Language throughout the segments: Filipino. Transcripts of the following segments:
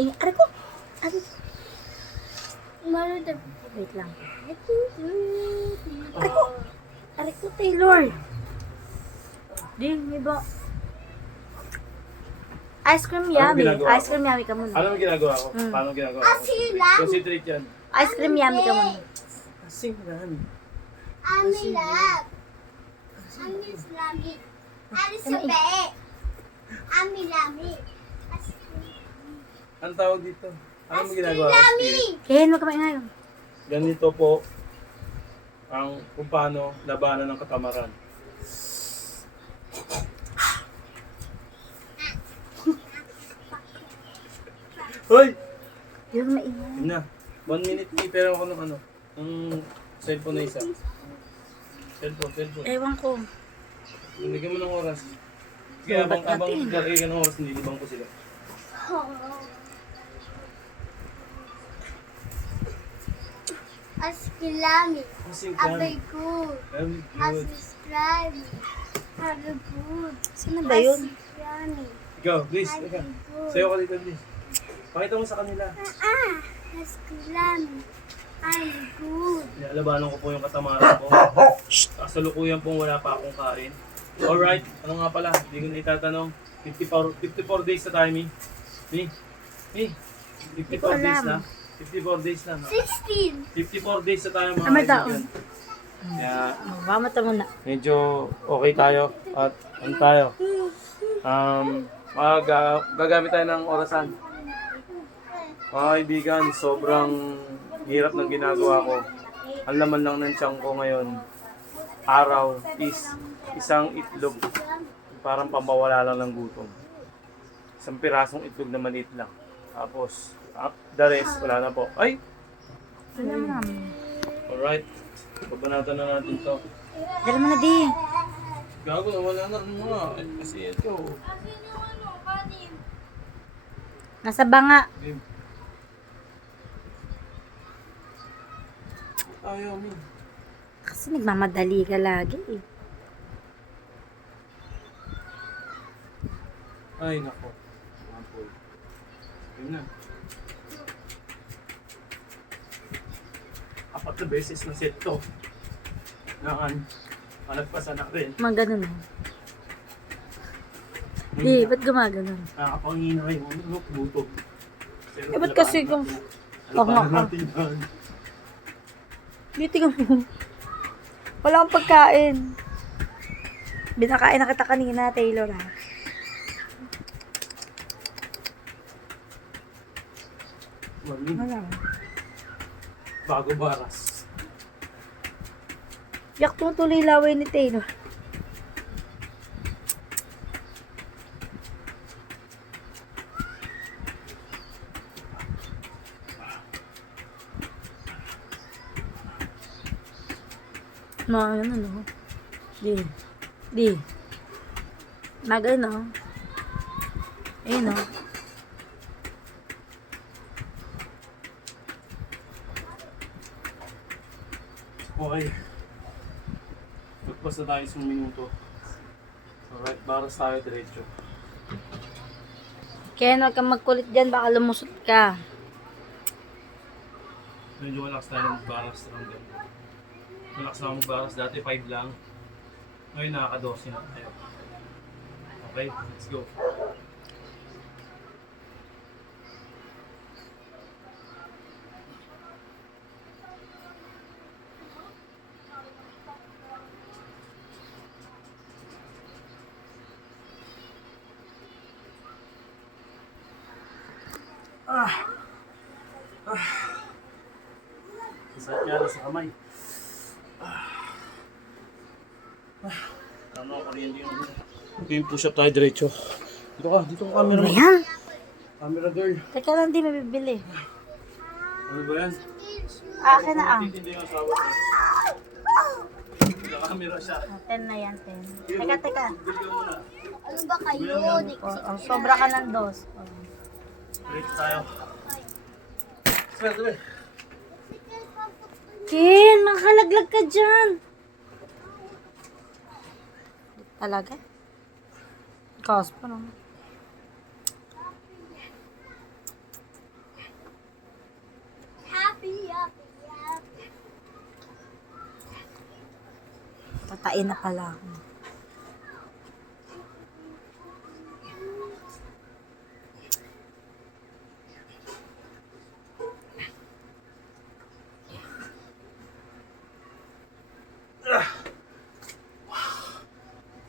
maingay. Aray ko! Aray. Wait lang. Aray ko! Aray ko, Taylor. Di, may ba? Ice cream yummy. ginagawa Ice cream yummy ka muna. Alam mo ginagawa ko? Paano ginagawa ko? Concentrate yan. Ice cream yummy ka muna. Asing rami. Amilab. Amislami. Alisabe. Amilami. Ang tawag dito? Alam mo ginagawa ko? Spirit? Ken, wag ka maingay. Ganito po ang kung paano labanan ng katamaran. Hoy! Yung maingay. Yun na. 1 minute pero ako ng ng cellphone na isa. Cellphone. Ewan ko. Bigyan mo ng oras. Kaya abang lalagay ka ng oras, nililibang ko sila. Askilami. Asing Abay good. Very good. Asiscribe. Abay good. Sino ba yun? Askilami. Ikaw, please. Ikaw. Sayo ka dito, please. Pakita mo sa kanila. Askilami. I'm good. Nialabanan ko po yung katamaran ko. Kasalukuyan pong wala pa akong kain. Alright, ano nga pala, hindi ko na itatanong. 54 days na tayo, Mi. 54 days na. 54 days na. No? 16. 54 days na tayo mga Amay kaibigan. Kaya Mamat mo na. medyo okay tayo at ano tayo. Gagamit tayo ng orasan. Mga kaibigan, sobrang hirap ng ginagawa ko. Ang laman lang ng tiyan ko ngayon, araw is isang itlog. Parang pambawala lang ng gutom. Isang pirasong itlog na maliit lang. Tapos, the rest, wala na po. Ay! Dala mo namin. Alright. Babanatan na natin to. Dala mo na di. Gago na, wala na. Ano nga? Kasi ito. Nasa banga. Ayaw, Mi. Kasi nagmamadali ka lagi eh. Ay, nako. Apple. Yun na. 4 na beses na set to. Malagpasan na rin. Mga ganun eh. Di, ba't gumaganon? Nakakapangina kayo. Ano, butog. Pero Eh, ba't kasi kung... Alabanan natin yan. Di, tingnan mo. Wala akong pagkain. Binakain na kita kanina, Taylor ha. Morning. Wala. Bago baras. Yak tuloy laway ni Taylor. Mga ano no? Di. Mag ano? Ayun no? Okay. Magpas na tayo isang minuto. Alright, baras tayo diretso. Kaya huwag kang magkulit dyan, baka lumusot ka. Medyo malakas tayo magbaras lang din. Malakas na magbaras. Dati 5 lang. Ngayon nakaka-12 na tayo. Okay, let's go. Isat nga sa kamay. Tama ako rin yung ito yung push up tayo diretso. Dito ka camera mo. Ayan. Camera girl. Teka lang, di mabibili. Ano ba yan? Akin na ang. Hindi yung asawa ko. Naka-camera siya. 10 na yan, 10. Teka. Bigyan mo na. Ano ba kayo? Sobra ka ng dos. Diretso tayo. Sige. Ken, makalaglag ka dyan. Talaga? Kaos pa naman. Tatain na pala ako.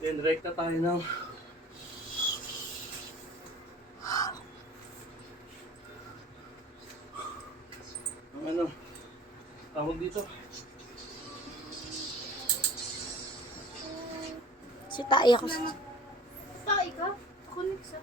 Then, rekta tayo ng ano, tawag dito. Si Tay ako. Tayo ka? Ako nagsa.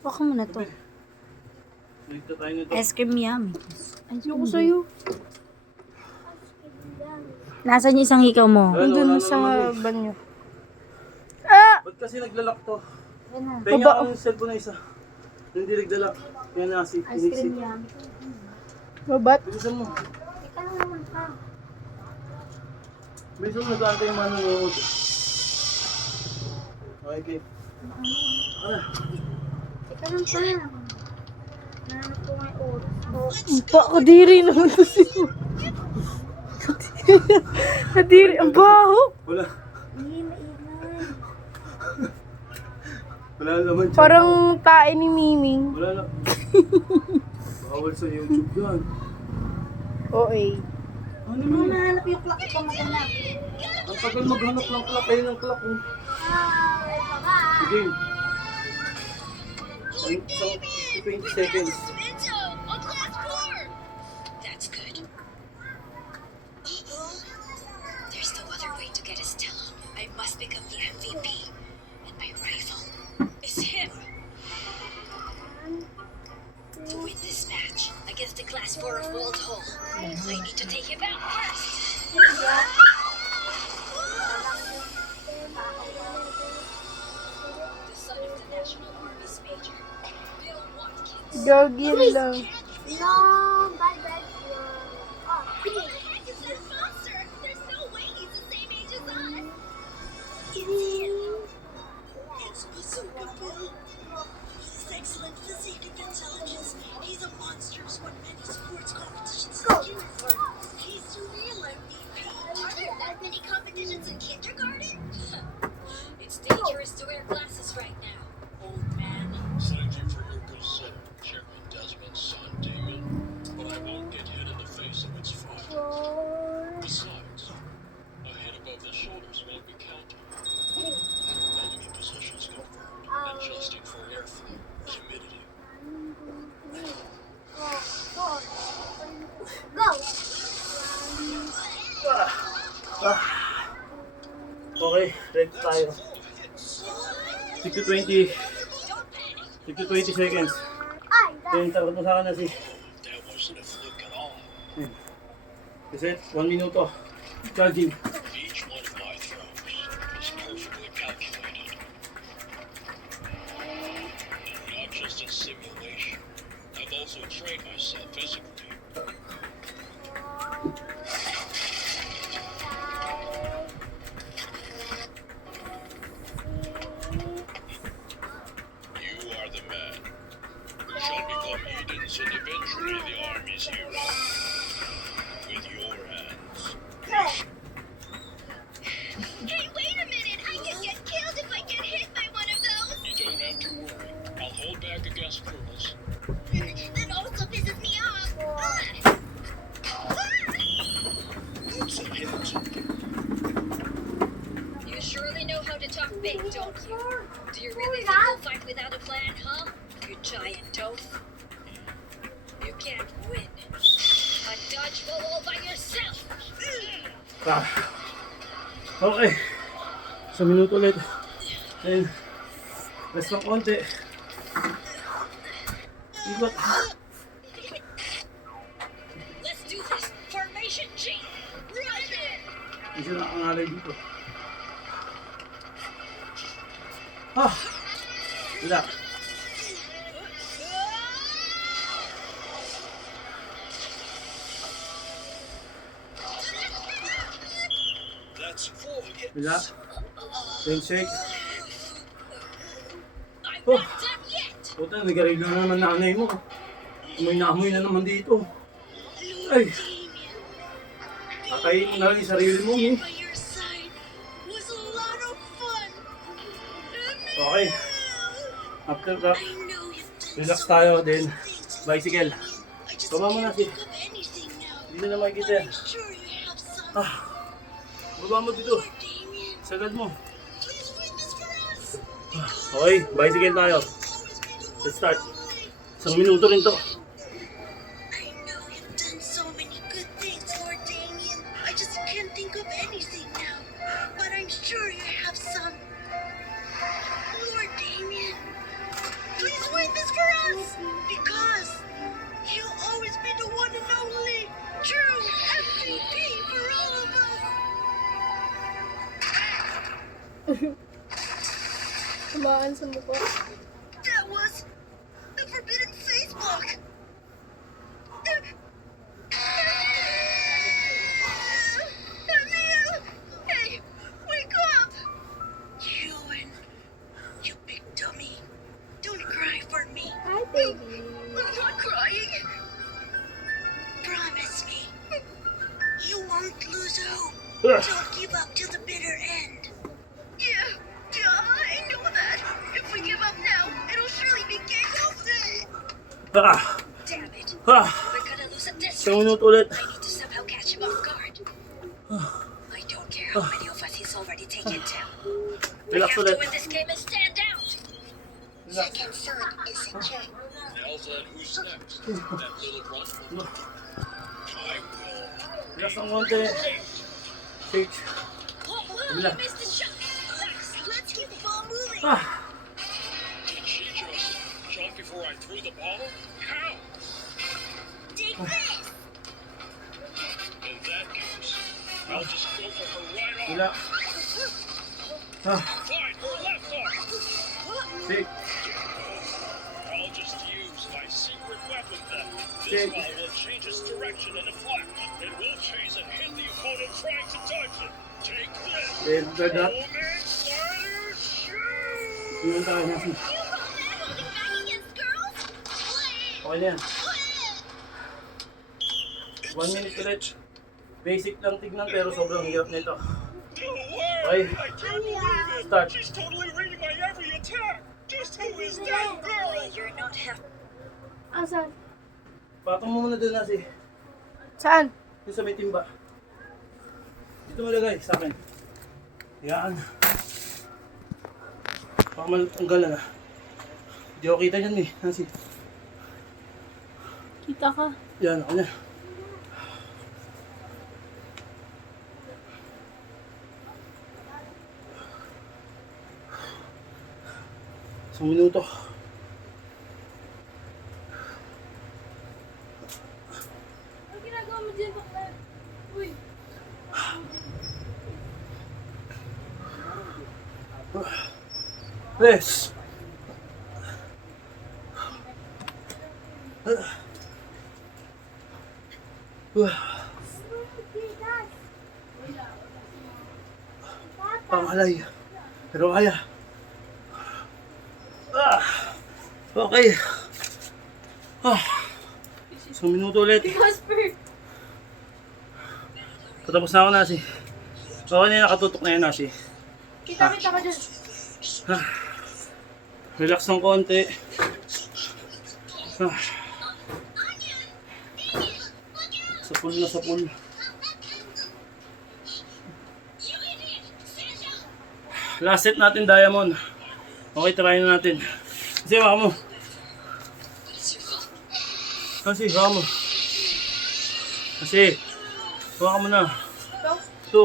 Baka mo na to. Rekta tayo nito. Ice cream yummy. Ayoko sa'yo. Nasaan yung isang hikaw mo? Nandun Sa banyo. Ba't kasi naglalak to? Yan na. Tingnan ang cellphone na isa. Hindi nagdala. Yan na si Ice cream Nixie. yummy. Babat? Bilisan mo. Ika lang naman ka. Bilisan mo, nag-aantay yung manonood. Okay, okay. Ano? Ika lang pa. Nanap ko may oras. Kadiri naman to si Kadiri, ang baho. Wala. Hindi, maingay. Wala naman siya. Parang tae ni Miming. Wala na. Bawal sa YouTube yan. OA. Ano Ano yun? nahanap yung clock ko maghanap? Ang tagal maghanap ng clock. Ayun ang clock. Oh. Sige. Sa 20 seconds. That's good. There's no other way to get Estelle. I must become the MVP. And my rival is him. To win this match against the Class 4 of World Hall, I need to take him out first. The son of the National Army's Major, Bill Watkins. Gagin lang. Our head is that monster. There's no way he's the same age as us. It's him. It's Bazooka Bill. His excellent physique and intelligence. He's a monster who's won many sports competitions in uniform. He's the real MVP. Are there that many competitions in kindergarten? It's dangerous to wear glasses right now, old man. Thank you for your consent, Chairman Desmond's son, David. But I won't get hit in the face if it's fun. Besides, a hit above the shoulders won't be counted. Enemy positions confirmed. Adjusting for airflow. Humidity. Okay, ready tayo. 6 to 20. 6 to 20 seconds. Then, tapos na na si That wasn't a fluke at all. Reset, 1 minuto. Charging. Each one of my throws is perfectly calculated. And not just a simulation. I've also trained myself physically. You are the man who shall become Eden's and eventually the Army's hero. With your hands. Hey, wait a minute! I can get killed if I get hit by one of those! You don't have to worry. I'll hold back against criminals. That also pisses me off! It's a hit. You surely know how to talk big, don't you? Do you really think you'll fight without a plan, huh? You giant oaf. You can't win. A dodgeball all by yourself! Okay. Sa minuto ulit. Then, rest ng konti. Ikot. Let's do this! Formation G! Run it! Hindi siya nakangalay dito. Wala. That's 4 hits. Wala. Then shake. I'm Oh. not done yet! Puta, nagarilyo na naman nanay mo. Amoy na amoy na naman dito. Ay. Kakainin mo na lang yung sarili mo. Eh. By your side. Okay. After that, I know you've done relax so tayo many din. good things to Bicycle. me. I just Tama mo na, can't si. think of anything now. Hindi na makikita But yan. I'm sure you have some. Ah. Baba mo dito. Lord Damien, Sagad mo. please win this for us. Okay, bicycle tayo. Always be the one Let's start. and only. Isang minuto rin to. I know you've done so many good things, Lord Damien. I just can't think of anything now. But I'm sure you have some. Lord Damien, please win this for us. Because you'll always be the one and only true MVP for all of us. Tumaan sa mukha. That was the forbidden face block. Emil! Hey, wake up! You big dummy. Don't cry for me. Hi, baby. I'm not crying. Promise me. You won't lose hope. Don't give up till the bitter end. Yeah, I know that. If we give up now, it'll surely be game over. Ah! Damn it. Ah! We're gonna lose at this Isang rate. minuto ulit. I need to somehow catch him off guard. I don't care how many of us he's already taken down. We Relax have ulit. to win this game and stand out. Relax. Second son is in check. Now then, who's next? That little run? I will. Relax ng konti. Shake. Whoa, Relax. you missed the shot. Let's keep the ball moving. Ah! Did she just jump before I threw the ball? How? Take this. In that case, I'll just go for her right arm. Relax. Ah! Fine, her left arm. Shake. I'll just use my secret weapon then. This Shake. ball will change its direction in a flash. It will chase and hit the opponent trying to dodge it. Take this. Then, third that. Homemade slider shoot! Yun tayo na. You call that holding back against girls? Play. Okay na yan. 1 minute ulit. Basic lang tignan pero sobrang hirap nito. No Okay. way! I can't believe it! Start. She's totally reading my every attack! Just who is that girl? You're not happy. Asan? Patong mo muna doon na si. Saan? Yung sa may timba. Dito mo lagay sa akin. Yan. Baka matanggalan na. Hindi ako kita dyan eh. Nancy. Kita ka. Yan ako na. Isang minuto. Ano ginagawa mo dyan, bakla? Uy. Yes. Pangalay. Pero kaya. Okay. Isang minuto ulit. Casper! Patapos na ako, Nasi. Okay na yun, nakatutok na yun, Nasi. Kita-kita ka dyan. Relax ng konti. Sapul na sapul. Last set natin, Diamond. Okay, try na natin. Kasi baka mo. Kasi baka mo. Kasi baka mo na. Ito.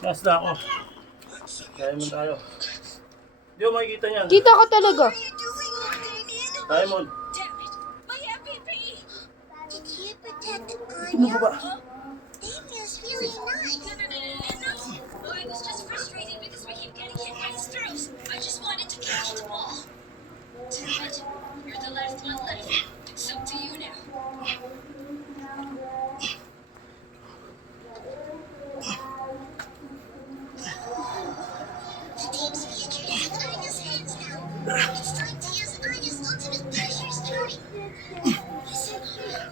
Last na ako. Diamond tayo. Hindi mo makikita niyan. Kita ka talaga. What are you doing, Lord Damien? Diamond. Damn it. My MVP. Did you protect Ano ba ba? Damien's really nice. No. I was just frustrated because we keep getting hit by his throws. I just wanted to catch the ball. Damn it. You're the last one left. It's up to you now. The team's future is in Anya's hands now. It's time to use Anya's ultimate pressure strike. Listen here.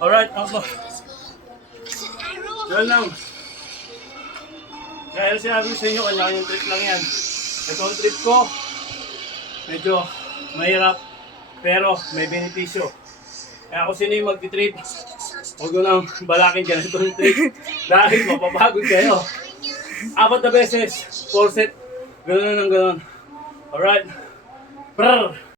Alright, ako. This ball is an arrow of Yan lang. Kaya sinabi ko sa inyo, kanya-kanyang trip lang yan. Ito ang trip ko. Medyo mahirap, pero may benepisyo. Kaya kung sino yung magti-trip, huwag ko nang balakin dyan itong trip. Dahil mapapagod kayo. 4 na beses, 4 set, gano'n ng gano'n. Alright. Brrr!